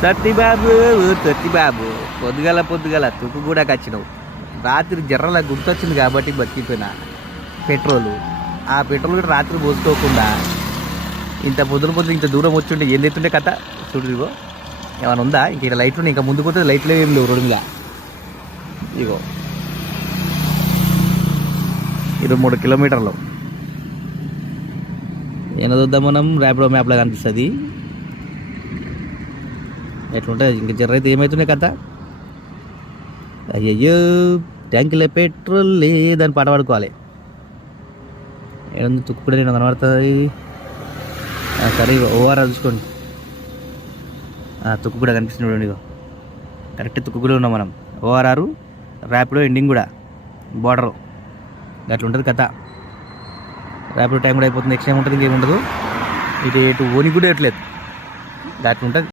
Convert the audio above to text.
సత్తిబాబు సత్తిబాబు పొద్దుగల తుక్కు కూడా వచ్చినావు. రాత్రి జర్రలా గుర్తొచ్చింది కాబట్టి బతికిపోయినా. పెట్రోలు ఆ పెట్రోల్ కూడా రాత్రి పోసుకోకుండా ఇంత పొద్దున ఇంత దూరం వచ్చి ఉంటే ఏం తెస్తుండే కథ చూడు. ఇగో ఏమైనా ఉందా? ఇంక ఇక్కడ లైట్లు ఉన్నాయి. ఇంకా ముందుకు పోతే లైట్లు ఏం లేవు రోడ్డు మీద. ఇగో 23 కిలోమీటర్లు. ఏదో చూద్దాం మనం. ర్యాపిడో మ్యాప్లో కనిపిస్తుంది. ఎట్లుంటుంది ఇంక జర్ర అయితే ఏమవుతున్నాయి కదా. అయ్యయ్యో ట్యాంకులో పెట్రోల్ లేదని పాట పాడుకోవాలి. ఏడుంది తుక్కు కూడా నేను కనబడుతుంది. సరే ఓఆర్ఆర్ చూసుకోండి. తుక్కు కూడా కనిపిస్తుంది చూడండి. కరెక్ట్ తుక్కు కూడా ఉన్నాం మనం. ఓఆర్ఆర్ ర్యాపిడో ఎండింగ్ కూడా బార్డరు అట్లా ఉంటుంది కథ. ర్యాపిడో టైం కూడా అయిపోతుంది. నెక్స్ట్ టైం ఉంటుంది, ఇంకేముండదు. ఇటు ఓనికి కూడా ఎట్లేదు అట్లా ఉంటుంది.